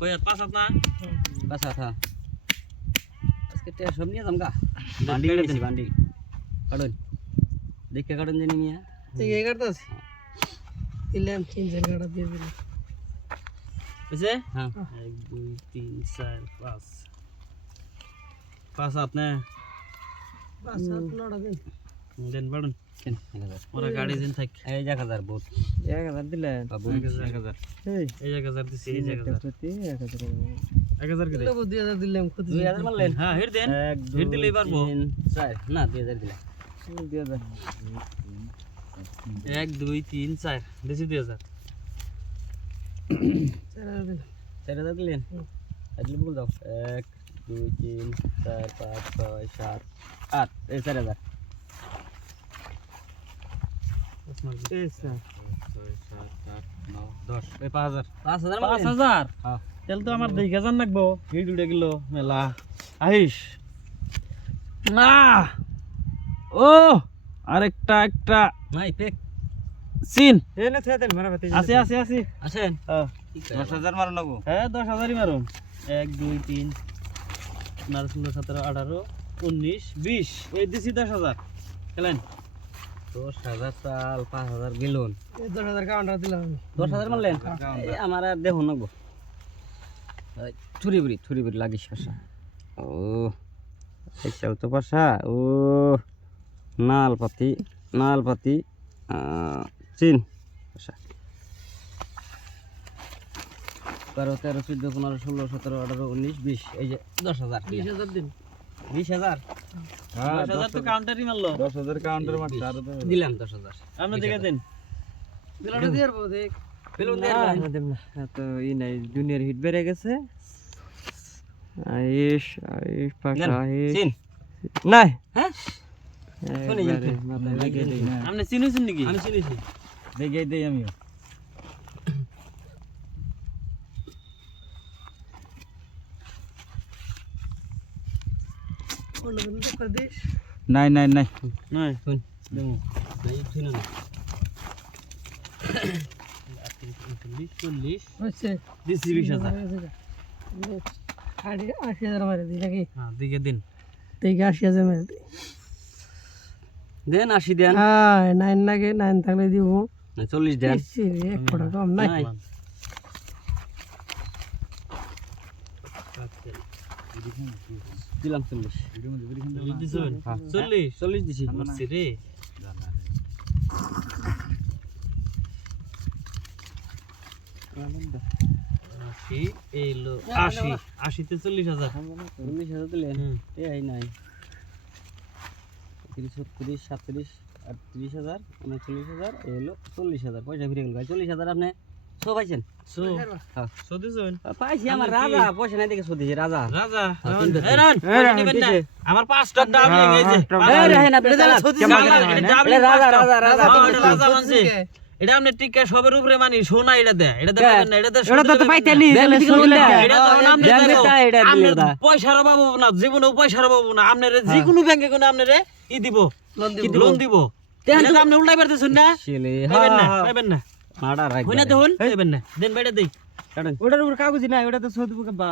কই আর 5 হাত না 5 হাত হ্যাঁ আজকে তে সব নিয়ে যামগা বান্ডি নিয়েছি বান্ডি কাটুন দেখে কাটুন জানি নিয়া ঠিক এই কাটতাছ দিলাম 3 জায়গাটা দিয়ে দিলাম বুঝছে হ্যাঁ 1 2 3 4 5 5 হাত না 5 7 নড়া দিন দেন বাড়ুন কেন 1000 ওরা গাড়ি দিন থাক এই 1000 বহুত 1000 দিলেন বাবু 1000 এই এই 1000 দিছি এই 1000 প্রতি 1000 1000 করে তো 2000 দিলাম কত 2000 মারলেন হ্যাঁ হিট দেন 1 হিট দিলেই পারবো 4 না 2000 দিলা 2000 1 2 3 4 দিছি 2000 4000 দিলাম 4000 দিলেন আজকে বল দাও 1 2 3 4 5 6 7 8 এই 4000 এই স্যার 10 এই 5000 5000 মারলেন 5000 হ্যাঁ তেল তো আমার 2000 লাগবো হিট উড়ে গেল মেলা আইস না ও আরেকটা একটা নাই পেক সিন এই না থেদেন মারা ভাতে আছে আছে আছে আছেন হ্যাঁ 10000 মারো নাগো হ্যাঁ 10000ই মারুন 1 2 3 16 17 18 19 20 এই দিছি 10000 খেলেন 10000 চাল 5000 বেলুন এই 10000 কাউন্টার দিলাম আমি 10000 মারলেন এই আমার আর দেখো নাগো ছুরি বুড়ি লাগিস পাশা ও এই চাল তো পাশা ও নালপাতি চিন পাশা 12 13 14 15 16 17 18 19 20 এই যে 10000 20000 দিন 20000 হ্যাঁ 10000 তো কাউন্টারই মারলো 10000 কাউন্টার মারছে আর দিলাম 10000 আপনি দেখে দেন দিলাটা দিয়ে আরবো দেখ বেলুন না দেন দেম না তো ই নাই জুনিয়র হিট বেড়ে গেছে আয়েশ পাশা আয়েশ চিন নাই হ্যাঁ শুনি যান একবারে মাথায় লাগিয়ে দেই না আপনি চিনেছেন নাকি আমি চিনিছি দেখে দেই আমিও কোন দিন তো করে দিস নাই নাই নাই নাই শুন দেমু নাই শুন না 40 হচ্ছে দিছি 20000 80,000 মারে দিই নাকি হ্যাঁ দিকে দিন দেখি 80,000 মারে দিই দেন 80 দেন হ্যাঁ 9 লাগে 9 থাকলে দিব 40 দেন ইসি, এক ফোঁটা কম নাই নাই দিলাম 40 দিছেন হ্যাঁ 40 40 দিছি মরছি রে আশি এইলো 80 80 তে 40000 40,000 দিলেন এই নাই 30 30 37 38,000 39,000 এই হলো 40,000 পয়সা ফিরে গেল ভাই 40,000 আপনি সব পাইছেন সো হ্যাঁ সো দিছেন পাইছি আমার রাজা পয়সা নাই দেখে সদিছি রাজা রাজা তিনটা এই রান রান, নিবেন না। দিছে। আমার 5টা ডাব লেগে গেছে এই রাহেন আপনি চালান এটা রাজা রাজা মানছে এটা আপনি টিকা সবের উপরে মানি সোনা এটা দে এটা দে না এটা দে এটা তো পাইতেনি দেন দিকে বললে এটা তো নাম দেন বেটা এটা দিলে দা পয়সার অভাব হবে না জীবনে পয়সার অভাব হবে না আপনারে যে কোনো ব্যাংকে কোন আপনারে ই দিব লোন দিব এটা তো আপনি উল্টাই পারতেছেন না ছেলে পাইবেন না মাডা রাখ হইনা দেখুন পাইবেন না দেন বাইরে দেই কাটুন ওটার উপর কাগজ নাই ওটা তো সদু বা